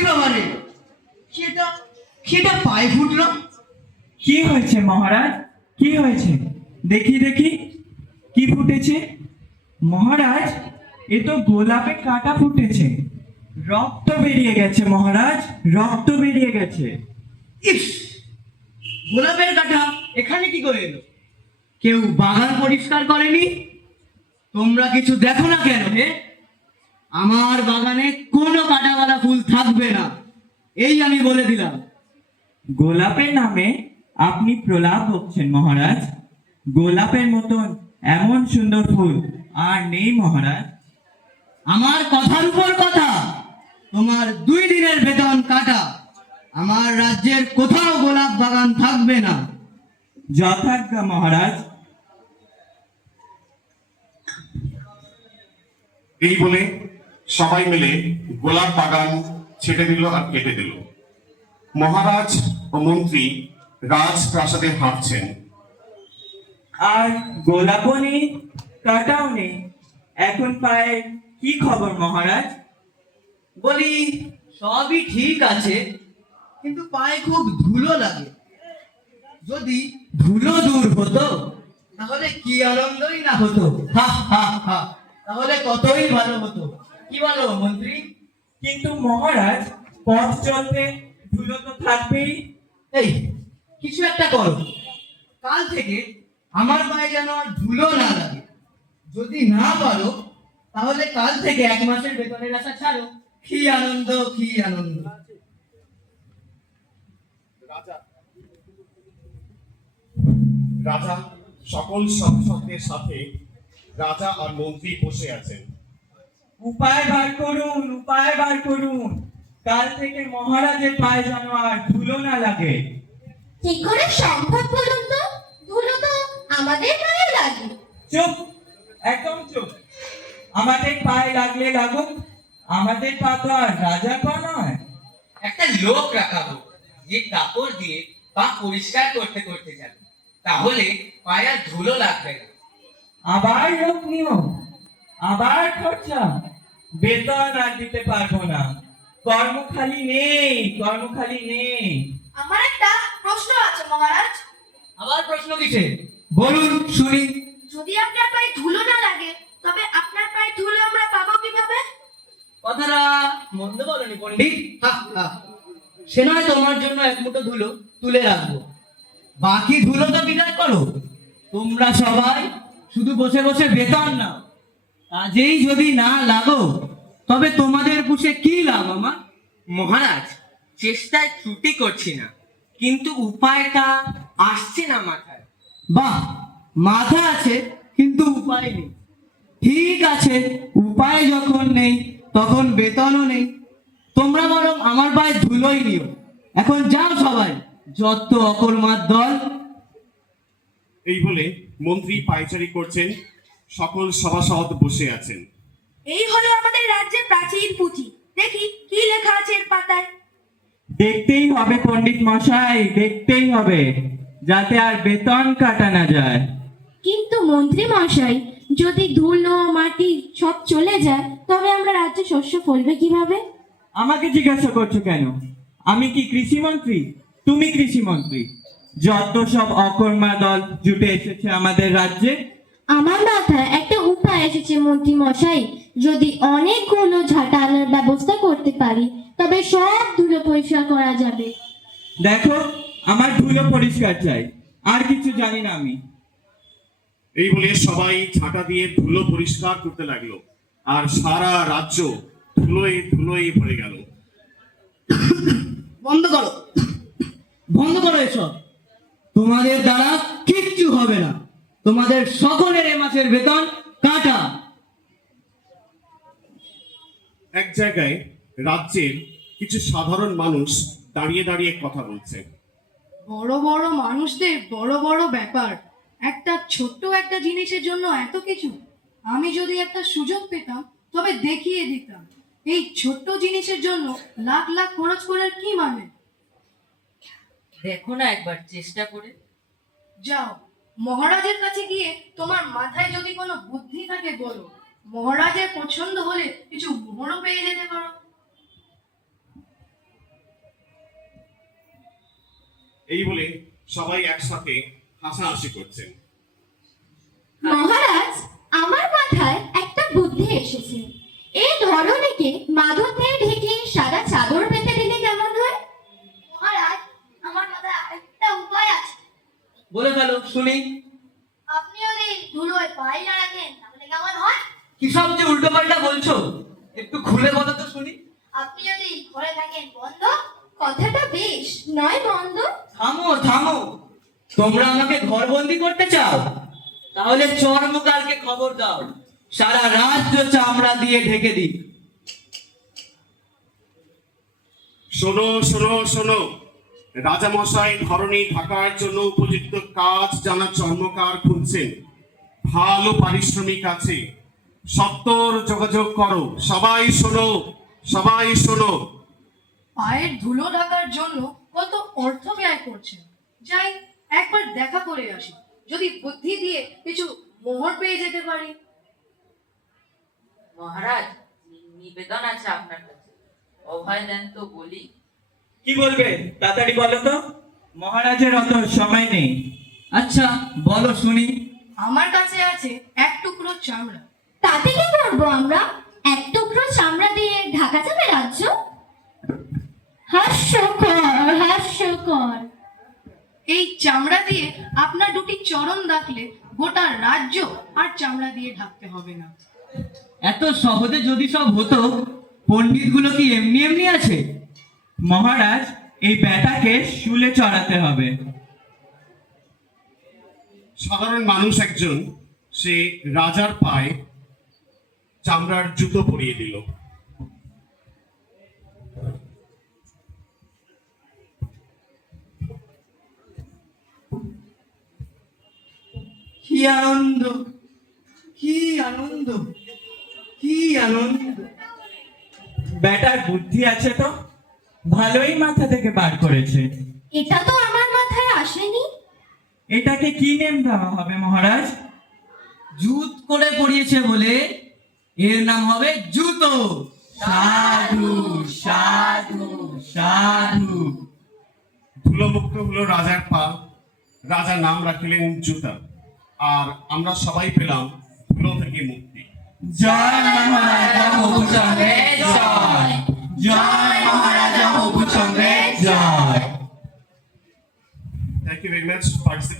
ওরে বাবারে, সেটা সেটা পায়ে ফুটলো। কি হয়েছে মহারাজ? কি হয়েছে? দেখি দেখি, কি ফুটেছে? মহারাজ, এ তো গোলাপে কাঁটা ফুটেছে। রক্ত বেরিয়ে গেছে মহারাজ, রক্ত বেরিয়ে গেছে। ইস, গোলাপের কাঁটা এখানে কি করে এলো? কেউ বাগান পরিষ্কার করেনি? তোমরা কিছু দেখো না কেন হে? আমার বাগানে কোনো কাঁটাওয়ালা ফুল থাকবে না, এই আমি বলে দিলাম। গোলাপের নামে আপনি প্রলাপ বকছেন মহারাজ। গোলাপের মতন এমন সুন্দর ফুল আর নেই মহারাজ। আমার কথার উপর কথা। তোমার 2 দিনের বেতন কাটা। আমার রাজ্যের কোথাও গোলাপ বাগান থাকবে না। যথাজ্ঞা মহারাজ। এই বলে সবাই মিলে গোলাপ বাগান ছেটে দিল আর কেটে দিল। মহারাজ ও মন্ত্রী রাজপ্রাসাদে হাঁটছেন। আর গোলাপও নেই, কাঁটাও নেই। এখন পায়ে কি খবর মহারাজ? বলি, সবই ঠিক আছে, কিন্তু পায়ে খুব ধুলো লাগে। যদি ধুলো দূর হতো তাহলে কি আনন্দই না হতো। হা হা হা, তাহলে কতই ভালো হতো। কি বলো মন্ত্রী? কিন্তু মহারাজ, পথ চলতে ধুলো তো থাকবেই। এই, কিছু একটা করো। কাল থেকে আমার পায়ে যেন আর ধুলো না লাগে। যদি না পারো তাহলে কাল থেকে 1 মাসের বেতনের আশা ছাড়ো। কি আনন্দ, কি আনন্দ। রাজা রাজা সকল সভাসদের সাথে রাজা আর মন্ত্রী বসে আছেন। উপায় বার করুন, উপায় বার করুন। কাল থেকে মহারাজের পায়ে যেন আর ধুলো না লাগে। কি করে সম্ভব বলুন তো? ধুলো তো আমাদের পায়ে লাগে। চুপ, একদম চুপ। আমাদের পায়ে লাগলে লাগুক, আমাদের পা তো আর রাজার পা নয়। একটা লোক রাখা হোক, যে কাপড় দিয়ে পা পরিষ্কার করতে করতে যাবে, তাহলে পায়ে আর ধুলো লাগবে না। আবার লোক নিয়োগ, আবার খরচা, বেতন আর দিতে পারবো না। কর্মখালি নেই, কর্মখালি নেই। আমার একটা প্রশ্ন আছে মহারাজ। আবার প্রশ্ন কিসে? বলুন শুনি। যদি আপনার পায়ে ধুলো না লাগে, তবে আপনার পায়ে ধুলো আমরা পাবো কিভাবে? কথাটা মন্দ বলনি পণ্ডিত। হা, হা। সে নয় তোমার জন্য 1 মুঠো ধুলো তুলে রাখবো, বাকি ধুলো তো বিদায় করো। তোমরা সবাই শুধু বসে বসে বেতন নাও। কাজেই যদি না লাগো তবে তোমাদের পুষে কি লাভ আমার? মহারাজ, চেষ্টায় ত্রুটি করছি না, কিন্তু উপায়টা আসছে না মাথায়। বাহ, মাথা আছে কিন্তু উপায় নেই। ঠিক আছে, উপায় যখন নেই তখন বেতনও নেই। তোমরা বরং আমার পায়ে ধুলোই নিও। এখন যাও সবাই, যত অকর্মার দল। এই বলে মন্ত্রী পায়চারি করছেন, সকল সভাসদ বসে আছেন। এই হলো আমাদের রাজ্যের প্রাচীন পুঁথি। দেখি কি লেখা আছে এর পাতায়। দেখতেই হবে পণ্ডিত মশাই, দেখতেই হবে, যাতে আর বেতন কাটা না যায়। কিন্তু মন্ত্রী মশাই, যদি ধুলো মাটি সব চলে যায়, তবে আমরা রাজ্যে শস্য ফলবে কিভাবে? আমাকে জিজ্ঞাসা করছো কেন? আমি কি কৃষিমন্ত্রী? তুমি কৃষিমন্ত্রী? যত সব অকর্মা দল জুটে এসেছে আমাদের রাজ্যে। আমার মাথায় একটা উপায় এসেছে মন্ত্রী মশাই। যদি অনেকগুলো ঝাঁটা আনার ব্যবস্থা করতে পারি, তবে সব ধুলো পরিষ্কার করা যাবে। দেখো, আমার ধুলো পরিষ্কার চাই, আর কিছু জানি না আমি। এই বলে সবাই ছাঁটা দিয়ে ধুলো পরিষ্কার করতে লাগলো, আর সারা রাজ্য ধুলোয় ধুলোয় ভরে গেল। বন্ধ করো, বন্ধ করো এসব। তোমাদের দ্বারা কিচ্ছু হবে না। তোমাদের সকলের 1 মাসের বেতন কাটা। এক জায়গায় রাজ্যের কিছু সাধারণ মানুষ দাঁড়িয়ে দাঁড়িয়ে কথা বলছে। বড় বড় মানুষদের বড় বড় ব্যাপার, একটা ছোট্ট একটা জিনিসের জন্য এত কিছু। আমি যদি একটা সুযোগ পেতাম তবে দেখিয়ে দিতাম। এই ছোট্ট জিনিসের জন্য লাখ লাখ খরচ করার কি মানে? দেখো না একবার চেষ্টা করে। যাও, মহারাজের কাছে গিয়ে তোমার মাথায় যদি কোনো বুদ্ধি থাকে বলো। মহারাজের পছন্দ হলে কিছু মোহরও পেয়ে যেতে পারো। এই বলে সবাই একসাথে হাসাহাসি করছেন। মহারাজ, আমার মাথায় একটা বুদ্ধি এসেছে। এই ধরনীকে মাদুর দিয়ে ঢেকে সাদা চাদর পেতে দিলে কেমন হয়? মহারাজ, আমার মাথায় একটা উপায় আছে। বলে ফেলো শুনি। আপনি যদি ধুলোয় পায়ে না রাখেন তাহলে কেমন হয়? কি সব যে উল্টো পাল্টা বলছো, একটু খুলে বলো তো শুনি। আপনি যদি ঘরে থাকেন বন্ধ। কথাটা বেশ, নয় বন্ধ? থামো থামো, তোমরা আমাকে ঘরবন্দি করতে চাও? তাহলে চর্মকারকে খবর দাও, সারা রাজ্য চামড়া দিয়ে ঢেকে দিই। শোনো শোনো শোনো, রাজামশাই ধরনী ঢাকার জন্য উপযুক্ত কাজ জানা চর্মকার খুঁজছেন। ভালো পারিশ্রমিক আছে, সত্তর যোগাযোগ করো। সবাই শোনো, সবাই শোনো। পায়ের ধুলো ঢাকার জন্য কত অর্থ ব্যয় করছেন। যাই একবার দেখা করে আসি, যদি বুদ্ধি দিয়ে কিছু মোহর পেয়ে যেতে পারি। মহারাজ, নিবেদন আছে আপনার কাছে, অভয় দেন তো বলি। কি বলবে তাড়াতাড়ি বলো তো, মহারাজের অত সময় নেই। আচ্ছা বলো শুনি। আমার কাছে আছে এক টুকরো চামড়া। তাতে কি করবো আমরা? এক টুকরো চামড়া দিয়ে ঢাকা যাবে রাজ্য? হাস্যকর, হাস্যকর। এই চামড়া দিয়ে আপনার দুটি চরণ রাখলে গোটা রাজ্য আর চামড়া দিয়ে ঢাকতে হবে না। এত সহজে যদি সব হতো, পণ্ডিত গুলো কি এমনি এমনি আছে? মহারাজ, এই ব্যাটাকে শুলে চড়াতে হবে। সাধারণ মানুষ একজন, সে রাজার পায়ে চামড়ার জুতো পরিয়ে দিল। কি আনন্দ, কি আনন্দ, কি আনন্দ। ব্যাটার বুদ্ধি আছে তো, ভালোই মাথা থেকে বার করেছে। এটা তো আমার মাথায় আসেনি। এটাকে কি নেম দেওয়া হবে মহারাজ? জুত করে পড়িয়েছে বলে এর নাম হবে জুতো। সাধু, সাধু, সাধু। ধুলোমুক্ত হলো রাজার পা, রাজা নাম রাখিলেন জুতা, আর আমরা সবাই পেলাম ধুলো থেকে মুক্তি। জয় মহারাজা মধুচন্দ্রের জয়, জয় মহারাজা মধুচন্দ্রের জয়। Thank you very much for participating.